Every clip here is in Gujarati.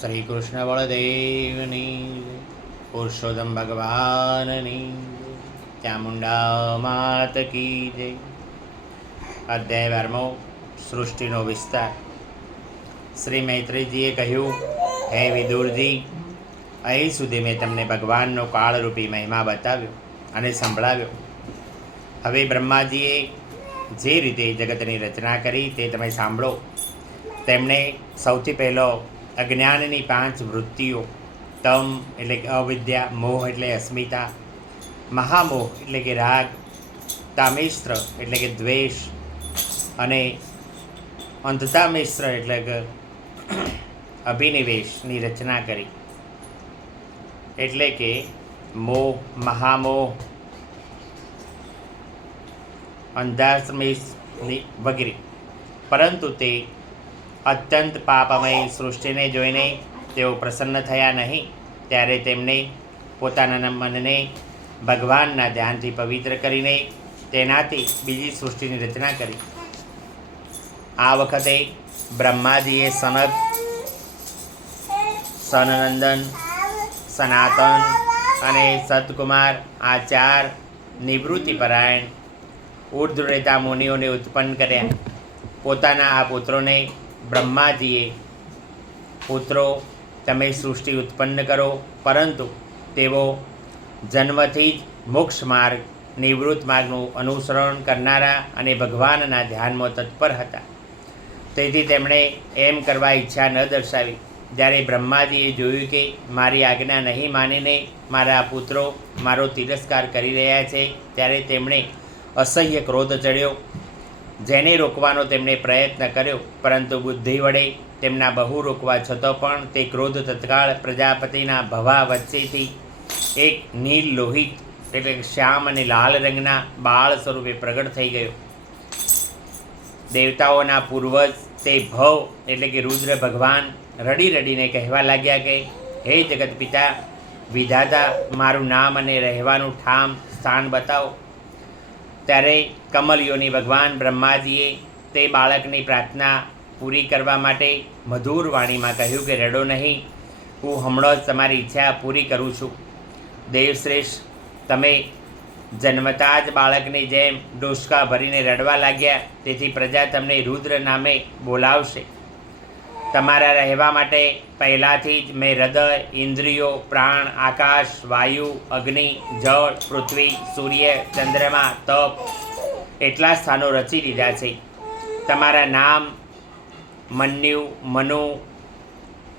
શ્રી કૃષ્ણ બળદેવની પુરુષોત્તમ ભગવાનની ચામુંડા માત કી જય. અધ્યાય 12 સૃષ્ટિનો વિસ્તાર. શ્રી મૈત્રીજીએ કહ્યું, હે વિદુરજી, અહીં સુધી મેં તમને ભગવાનનો કાળરૂપી મહિમા બતાવ્યો અને સંભળાવ્યો. હવે બ્રહ્માજીએ જે રીતે જગતની રચના કરી તે તમે સાંભળો. તેમણે સૌથી પહેલો અજ્ઞાનની 5 વૃત્તિઓ, તમ એટલે કે અવિદ્યા, મોહ એટલે અસ્મિતા, મહામોહ એટલે કે રાગ, તામિશ્ર એટલે કે દ્વેષ અને અંધતામિશ્ર એટલે કે અભિનિવેશની રચના કરી. એટલે કે મોહ, મહામોહ, અંધામિશ્રની વગેરે. પરંતુ તે અત્યંત પાપમય સૃષ્ટિને જોઈને તેઓ પ્રસન્ન થયા નહીં. ત્યારે તેમણે પોતાના મનને ભગવાનના ધ્યાનથી પવિત્ર કરીને તેનાથી બીજી સૃષ્ટિની રચના કરી. આ વખતે બ્રહ્માજીએ સનત, સનંદન, સનાતન અને સતકુમાર આ 4 નિવૃત્તિપરાયણ ઉર્ધ્વરેતા મુનિઓને ઉત્પન્ન કર્યા. પોતાના આ પુત્રોને બ્રહ્માજીએ, પુત્રો, તમે સૃષ્ટિ ઉત્પન્ન કરો, પરંતુ તેઓ જન્મથી જ મોક્ષ માર્ગ, નિવૃત્ત માર્ગનું અનુસરણ કરનારા અને ભગવાનના ધ્યાનમાં તત્પર હતા. તેથી તેમણે એમ કરવા ઈચ્છા ન દર્શાવી. જ્યારે બ્રહ્માજીએ જોયું કે મારી આજ્ઞા નહીં માનીને મારા પુત્રો મારો તિરસ્કાર કરી રહ્યા છે, ત્યારે તેમણે અસહ્ય ક્રોધ ચડ્યો, જેને રોકવાનો તેમણે પ્રયત્ન કર્યો. પરંતુ બુદ્ધિ વડે તેમના બહુ રોકવા છતાં પણ તે ક્રોધ તત્કાળ પ્રજાપતિના ભવા વચ્ચેથી એક નીલ લોહિત એટલે શ્યામ અને લાલ રંગના બાળ સ્વરૂપે પ્રગટ થઈ ગયો. દેવતાઓના પૂર્વજ તે ભવ એટલે કે રુદ્ર ભગવાન રડી રડીને કહેવા લાગ્યા કે, હે જગત પિતા, વિધાતા, મારું નામ અને રહેવાનું ઠામ સ્થાન બતાવો. ત્યારે કમલયોની ભગવાન બ્રહ્માજીએ તે બાળકની પ્રાર્થના પૂરી કરવા માટે મધુર વાણીમાં કહ્યું કે, રડો નહીં, હું હમણાં જ તમારી ઈચ્છા પૂરી કરું છું. દેવશ્રેષ્ઠ, તમે જન્મતા જ બાળકની જેમ ડોસકા ભરીને રડવા લાગ્યા, તેથી પ્રજા તમને રુદ્ર નામે બોલાવશે. તમારા રહેવા માટે પહેલાંથી જ મેં હૃદય, ઇન્દ્રિયો, પ્રાણ, આકાશ, વાયુ, અગ્નિ, જળ, પૃથ્વી, સૂર્ય, ચંદ્રમા, તપ એટલા સ્થાનો રચી દીધા છે. તમારા નામ મન્યુ, મનુ,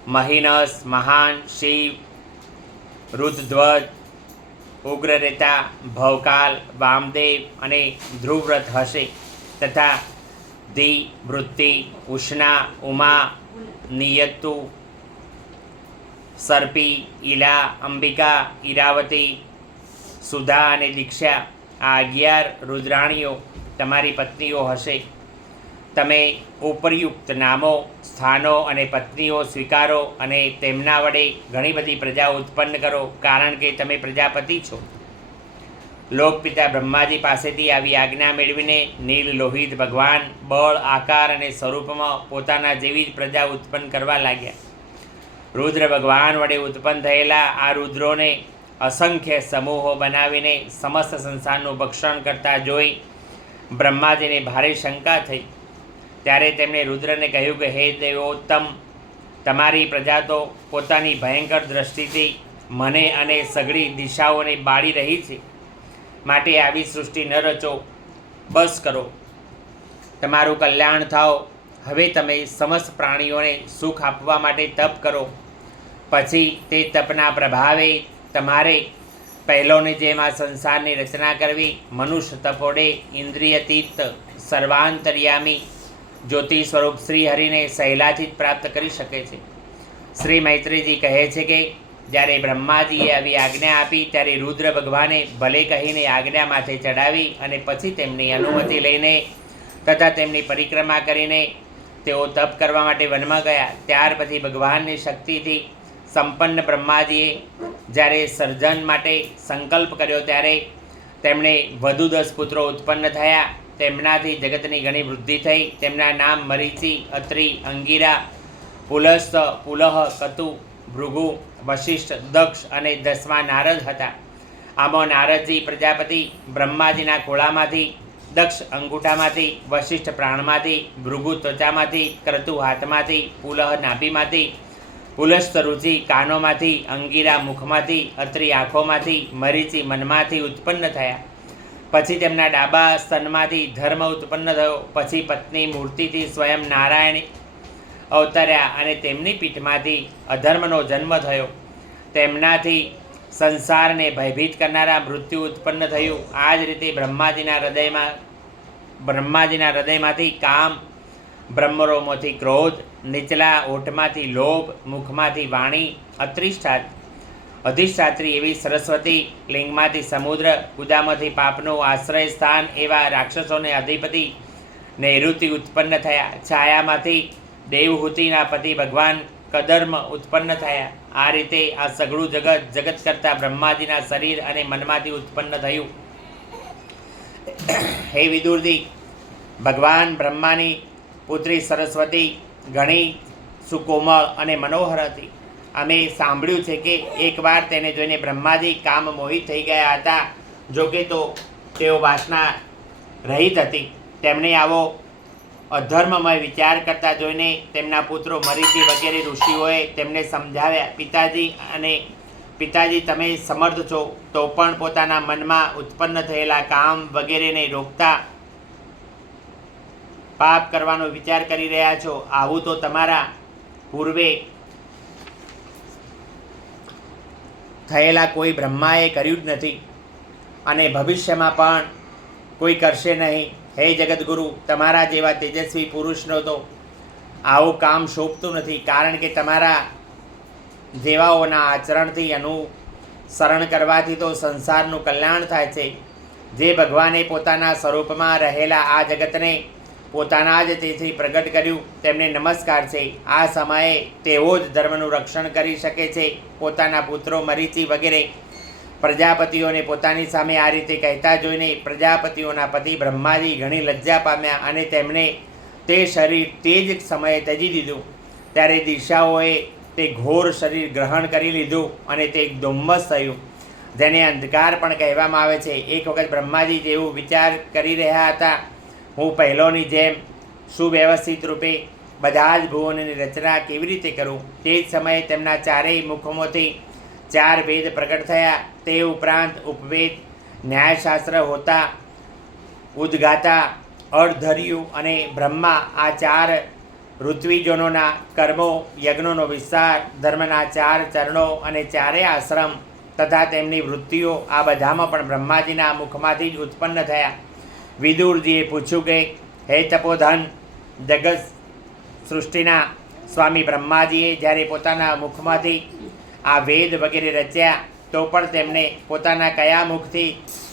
મહિનસ, મહાન, શિવ, રુદ્ધધ્વજ, ઉગ્રરેતા, ભવકાલ, વામદેવ અને ધ્રુવ્રત હશે. તથા ધિ, વૃત્તિ, ઉષ્ણા, ઉમા, નિયતુ, સર્પી, ઈલા, અંબિકા, ઈરાવતી, સુધા અને દીક્ષા આ 11 રુદ્રાણીઓ તમારી પત્નીઓ હશે. તમે ઉપરયુક્ત નામો, સ્થાનો અને પત્નીઓ સ્વીકારો અને તેમના વડે ઘણી બધી પ્રજા ઉત્પન્ન કરો, કારણ કે તમે પ્રજાપતિ છો. લોકપિતા બ્રહ્માજી પાસેથી આવી આજ્ઞા મેળવીને નીલ લોહિત ભગવાન બળ, આકાર અને સ્વરૂપમાં પોતાના જેવી જ પ્રજા ઉત્પન્ન કરવા લાગ્યા. રુદ્ર ભગવાન વડે ઉત્પન્ન થયેલા આ રુદ્રોને અસંખ્ય સમૂહો બનાવીને સમસ્ત સંસારનું ભક્ષણ કરતા જોઈ બ્રહ્માજીને ભારે શંકા થઈ. ત્યારે તેમણે રુદ્રને કહ્યું કે, હે દેવોત્તમ, તમારી પ્રજા તો પોતાની ભયંકર દ્રષ્ટિથી મને અને સઘળી દિશાઓને બાળી રહી છે. માટે આવી સૃષ્ટિ ન રચો, બસ કરો, તમારું કલ્યાણ થાઓ. હવે તમે સમસ્ત પ્રાણીઓને સુખ આપવા માટે તપ કરો. પછી તે તપના પ્રભાવે તમારે પહેલોની જેમ આ સંસારની રચના કરવી. મનુષ્ય તપ વડે ઇન્દ્રિયતીત સર્વાંતર્યામી જ્યોતિ સ્વરૂપ શ્રી હરિને સહેલાથી જ પ્રાપ્ત કરી શકે છે. શ્રી મૈત્રીજી કહે છે કે, જ્યારે બ્રહ્માજીએ આવી આજ્ઞા આપી ત્યારે રુદ્ર ભગવાને ભલે કહીને આજ્ઞા માથે ચડાવી અને પછી તેમની અનુમતિ લઈને તથા તેમની પરિક્રમા કરીને તેઓ તપ કરવા માટે વનમાં ગયા. ત્યાર પછી ભગવાનની શક્તિથી સંપન્ન બ્રહ્માજીએ જ્યારે સર્જન માટે સંકલ્પ કર્યો ત્યારે તેમણે વધુ 10 પુત્રો ઉત્પન્ન થયા. તેમનાથી જગતની ઘણી વૃદ્ધિ થઈ. તેમના નામ મરીચી, અત્રિ, અંગીરા, પુલસ્ત, પુલહ, કતુ, ભૃગુ, વશિષ્ઠ, દક્ષ અને 10મા નારદ હતા. આમાં નારદજી પ્રજાપતિ બ્રહ્માજીના ખોળામાંથી, દક્ષ અંગૂઠામાંથી, વશિષ્ઠ પ્રાણમાંથી, ભૃગુ ત્વચામાંથી, ક્રતુ હાથમાંથી, પુલહ નાભીમાંથી, પુલસ્ત રુચિ કાનોમાંથી, અંગીરા મુખમાંથી, અત્રિ આંખોમાંથી, મરીચી મનમાંથી ઉત્પન્ન થયા. પછી તેમના ડાબા સ્તનમાંથી ધર્મ ઉત્પન્ન થયો. પછી પત્ની મૂર્તિથી સ્વયં નારાયણ અવતર્યા અને તેમની પીઠમાંથી અધર્મનો જન્મ થયો. તેમનાથી સંસારને ભયભીત કરનારા મૃત્યુ ઉત્પન્ન થયું. આ જ રીતે બ્રહ્માજીના હૃદયમાંથી કામ, બ્રહ્મરોમાંથી ક્રોધ, નીચલા ઓઠમાંથી લોભ, મુખમાંથી વાણી, અધિષ્ઠાત્રી એવી સરસ્વતી, લિંગમાંથી સમુદ્ર, ગુદામાંથી પાપનું આશ્રય સ્થાન એવા રાક્ષસોને અધિપતિ નૈઋતિ ઉત્પન્ન થયા. છાયામાંથી દેવહૂતિના પતિ ભગવાન કદર્મ ઉત્પન્ન થયા. આ રીતે આ સઘળું જગત કરતા બ્રહ્માજીના શરીર અને મનમાંથી ઉત્પન્ન થયું. હે વિદુરજી, ભગવાન બ્રહ્માની પુત્રી સરસ્વતી ઘણી સુકોમળ અને મનોહર હતી. અમે સાંભળ્યું છે કે એકવાર તેને જોઈને બ્રહ્માજી કામ મોહિત થઈ ગયા હતા. જોકે તો તેઓ વાસના રહિત હતી. તેમણે આવો અધર્મમય વિચાર કરતા જોઈને તેમના પુત્રો મરીચી વગેરે ઋષિઓએ તેમને સમજાવ્યા, પિતાજી તમે સમર્થ છો તો પણ પોતાના મનમાં ઉત્પન્ન થયેલા કામ વગેરેને રોકતા પાપ કરવાનો વિચાર કરી રહ્યા છો. આવું તો તમારા પૂર્વે થયેલા કોઈ બ્રહ્માએ કર્યું જ નથી અને ભવિષ્યમાં પણ કોઈ કરશે નહીં. હે જગદગુરુ, તમારા જેવા તેજસ્વી પુરુષનો તો આવું કામ શોભતું નથી, કારણ કે તમારા જેવાઓના આચરણથી અનુસરણ કરવાથી તો સંસારનું કલ્યાણ થાય છે. જે ભગવાને પોતાના સ્વરૂપમાં રહેલા આ જગતને પોતાના જ તેથી પ્રગટ કર્યું, તેમને નમસ્કાર છે. આ સમયે તેઓ જ ધર્મનું રક્ષણ કરી શકે છે. પોતાના પુત્રો મરીચી વગેરે પ્રજાપતિઓને પોતાની સામે આ રીતે કહેતા જોઈને પ્રજાપતિઓના પતિ બ્રહ્માજી ઘણી લજ્જા પામ્યા અને તેમણે તે શરીર તે જ સમયે ત્યજી દીધું. ત્યારે દિશાઓએ તે ઘોર શરીર ગ્રહણ કરી લીધું અને તે ધુમ્મસ થયું, જેને અંધકાર પણ કહેવામાં આવે છે. એક વખત બ્રહ્માજી જેવું વિચાર કરી રહ્યા હતા, હું પહેલોની જેમ સુવ્યવસ્થિત રૂપે બધા જ ભુવનની રચના કેવી રીતે કરું. તે જ સમયે તેમના ચારેય મુખોમાંથી 4 વેદ પ્રગટ થયા. તે ઉપરાંત ઉપવેદ, ન્યાયશાસ્ત્ર, હોતા, ઉદ્ગાતા, અર્ધર્યુ અને બ્રહ્મા, આ 4 ઋત્વિજોનોના કર્મો, યજ્ઞોનો વિસ્તાર, ધર્મના 4 ચરણો અને 4 આશ્રમ તથા તેમની વૃત્તિઓ, આ બધામાં પણ બ્રહ્માજીના મુખમાંથી જ ઉત્પન્ન થયા. વિદુરજીએ પૂછ્યું કે હે તપોધન, જગત સૃષ્ટિના સ્વામી બ્રહ્માજીએ જ્યારે પોતાના મુખમાંથી આ વેદ વગેરે રચ્યા તો પણ તેમને પોતાના કયા મુખથી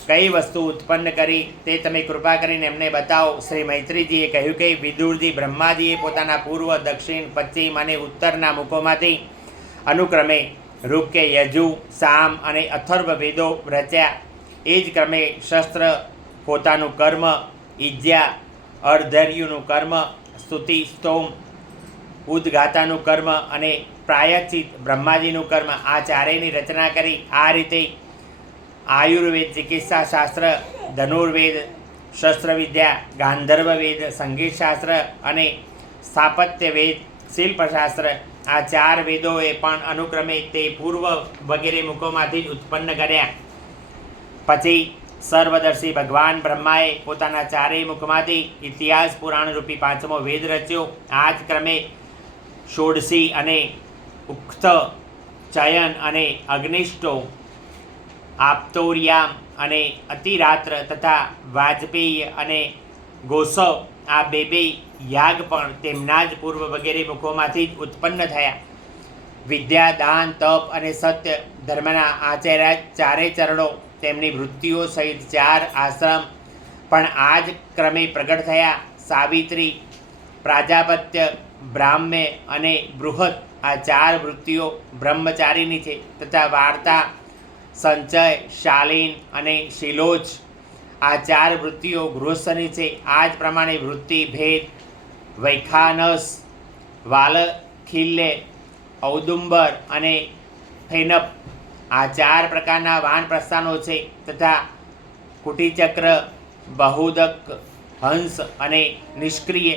કઈ વસ્તુ ઉત્પન્ન કરી તે તમે કૃપા કરીને એમને બતાવો. શ્રી મૈત્રીજીએ કહ્યું કે વિદુરજી, બ્રહ્માજીએ પોતાના પૂર્વ, દક્ષિણ, પશ્ચિમ અને ઉત્તરના મુખોમાંથી અનુક્રમે ઋગ્કે, યજુ, સામ અને અથર્વ વેદો રચ્યા. એ જ ક્રમે શસ્ત્ર હોતાનું કર્મ, ઈજ્યા અર્ધર્યુનું કર્મ, સ્તુતિ સ્તોમ ઉદ્ગાતાનું કર્મ અને પ્રાયશ્ચિત બ્રહ્માજીનું કર્મ, આ ચારેયની રચના કરી. આ રીતે આયુર્વેદ, ચિકિત્સા શાસ્ત્ર, ધનુર્વેદ, શસ્ત્રવિદ્યા, ગાંધર્વ વેદ, સંગીતશાસ્ત્ર અને સ્થાપત્ય વેદ, શિલ્પશાસ્ત્ર, આ 4 વેદોએ પણ અનુક્રમે તે પૂર્વ વગેરે મુખોમાંથી જ ઉત્પન્ન કર્યા. પછી સર્વદર્શી ભગવાન બ્રહ્માએ પોતાના 4 મુખમાંથી ઇતિહાસ પુરાણ રૂપી 5મો વેદ રચ્યો. આ જ ક્રમે ષોડશી અને ઉક્ત, ચયન અને અગ્નિષ્ટો, આપતોર્યામ અને અતિરાત્ર તથા વાજપેય અને ગોસવ, આ બે યાગ પણ તેમના જ પૂર્વ વગેરે મુખોમાંથી જ ઉત્પન્ન થયા. વિદ્યા, દાન, તપ અને સત્ય ધર્મના આચાર્ય 4 ચરણો, તેમની વૃત્તિઓ સહિત 4 આશ્રમ પણ આ જ ક્રમે પ્રગટ થયા. સાવિત્રી, પ્રાજાપત્ય, બ્રાહ્મ્ય અને બૃહદ, આ 4 વૃત્તિઓ બ્રહ્મચારીની છે તથા વાર્તા, સંચય, શાલીન અને શિલોચ, આ 4 વૃત્તિઓ ગૃહસ્થની છે. આ જ પ્રમાણે વૃત્તિ ભેદ, વૈખાનસ, ખિલ્લે, ઔદુંબર અને ફેનપ આ 4 પ્રકારના વાનપ્રસ્થાનો છે તથા કુટીચક્ર, બહુદક, હંસ અને નિષ્ક્રિય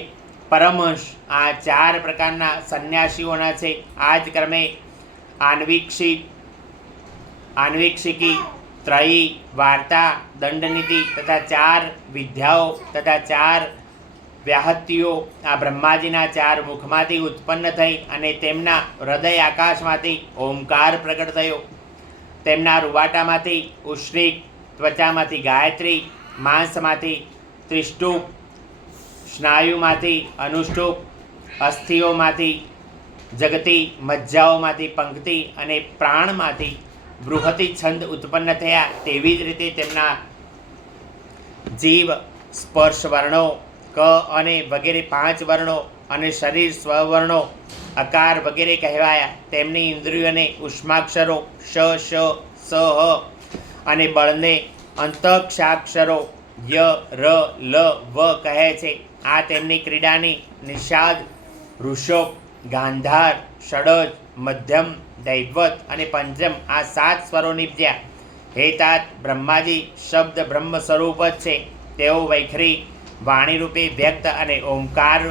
પરમહંસ આ 4 પ્રકારના સંન્યાસીઓના છે. આ જ ક્રમે આન્વિક્ષિકી, ત્રયી, વાર્તા, દંડનીતિ તથા 4 વિદ્યાઓ તથા 4 વ્યાહત્તિઓ આ બ્રહ્માજીના 4 મુખમાંથી ઉત્પન્ન થઈ અને તેમના હૃદય આકાશમાંથી ઓમકાર પ્રગટ થયો. તેમના રૂવાટામાંથી ઉશ્રિક, ત્વચામાંથી ગાયત્રી, માંસમાંથી ત્રિષ્ટુપ, સ્નાયુમાંથી અનુષ્ટુપ, અસ્થિઓમાંથી જગતી, મજ્જાઓમાંથી પંક્તિ અને પ્રાણમાંથી બૃહતિ છંદ ઉત્પન્ન થયા. તેવી જ રીતે તેમના જીવ, સ્પર્શ વર્ણો, ક અને વગેરે 5 વર્ણો અને શરીર સ્વવર્ણો, અકાર વગેરે કહેવાયા. તેમની ઇન્દ્રિયોને ઉષ્માક્ષરો શ, શ, સ, હ અને બળને અંતક્ષાક્ષરો ય, ર, લ, વ કહે છે. આ તેમની ક્રીડાની નિષાદ, ઋષભ, ગાંધાર, ષડજ, મધ્યમ, દૈવત અને પંચમ આ 7 સ્વરો નિપજ્યા. હે तात, બ્રહ્માજી શબ્દ બ્રહ્મ સ્વરૂપ જ છે. તેઓ વૈખરી વાણી રૂપે વ્યક્ત અને ઓમકાર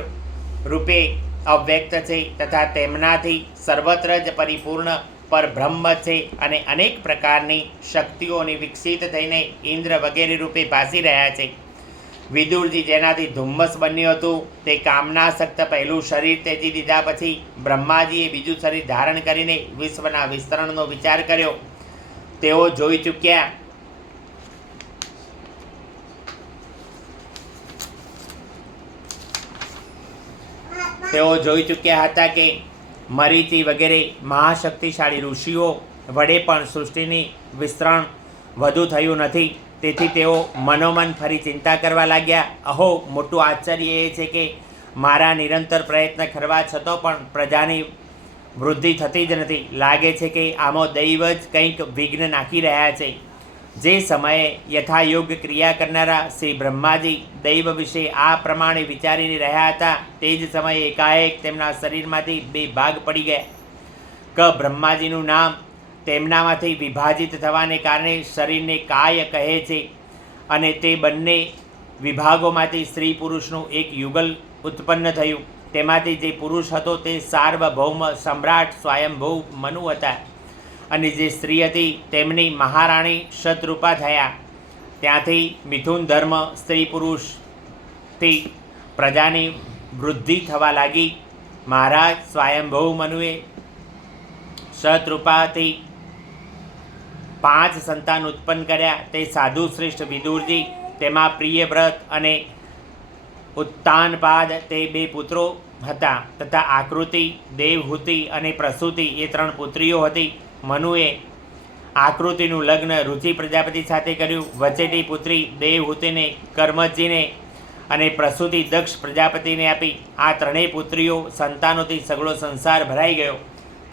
રૂપે અવ્યક્ત છે તથા તેમનાથી સર્વત્ર જ પરિપૂર્ણ પરબ્રહ્મ છે અને અનેક પ્રકારની શક્તિઓની વિકસિત થઈને ઇન્દ્ર વગેરે રૂપે ભાસી રહ્યા છે. વિદુરજી જેનાથી ધુમ્મસ બન્યું હતું તે કામનાસક્ત પહેલું શરીર ત્યજી દીધા પછી બ્રહ્માજીએ બીજું શરીર ધારણ કરીને વિશ્વના વિસ્તરણનો વિચાર કર્યો. તેઓ જોઈ ચૂક્યા હતા કે મરીચી વગેરે મહાશક્તિશાળી ઋષિઓ વડે પણ સૃષ્ટિની વિસ્તરણ વધુ થયું નથી. તેથી તેઓ મનોમન ફરી ચિંતા કરવા લાગ્યા. અહો, મોટું આશ્ચર્ય એ છે કે મારા નિરંતર પ્રયત્ન કરવા છતાં પણ પ્રજાની વૃદ્ધિ થતી જ નથી. લાગે છે કે આમાં દૈવ જ કંઈક વિઘ્ન નાખી રહ્યા છે. જે સમયે યથાયોગ ક્રિયા કરનારા શ્રી બ્રહ્માજી દૈવ વિશે આ પ્રમાણે વિચારી રહ્યા હતા તે જ સમયે એકાએક તેમના શરીરમાંથી 2 ભાગ પડી ગયા. ક બ્રહ્માજીનું નામ તેમનામાંથી વિભાજિત થવાને કારણે શરીરને કાય કહે છે અને તે બંને વિભાગોમાંથી સ્ત્રી પુરુષનું એક યુગલ ઉત્પન્ન થયું. તેમાંથી જે પુરુષ હતો તે સાર્વભૌમ સમ્રાટ સ્વયંભૂ મનુ હતા અને જે સ્ત્રી હતી તેમની મહારાણી શતરૂપા થયા. ત્યાંથી મિથુન ધર્મ સ્ત્રી પુરુષથી પ્રજાની વૃદ્ધિ થવા લાગી. મહારાજ સ્વયંભૂ મનુએ શતરૂપાથી 5 સંતાન ઉત્પન્ન કર્યા. તે સાધુ શ્રેષ્ઠ વિદુરજી, તેમાં પ્રિયવ્રત અને ઉત્તાનપાદ તે 2 પુત્રો હતા તથા આકૃતિ, દેવહૂતિ અને પ્રસૂતિ એ 3 પુત્રીઓ હતી. મનુએ આકૃતિનું લગ્ન રુચિ પ્રજાપતિ સાથે કર્યું. વચેટી પુત્રી દેવહૂતિને કર્મજીને અને પ્રસૂતિ દક્ષ પ્રજાપતિને આપી. આ 3 પુત્રીઓ સંતાનોથી સગળો સંસાર ભરાઈ ગયો.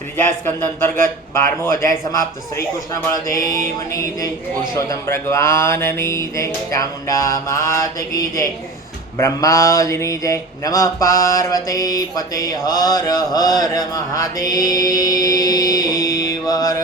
3જા સ્કંદ અંતર્ગત 12મો અધ્યાય સમાપ્ત. શ્રી કૃષ્ણ બળદેવની જય, પુરુષોત્તમ ભગવાનની જય, ચામુંડા માત કી જય, બ્રહ્માજીની જય. નમઃ પાર્વતી પતે હર હર મહાદેવ હર.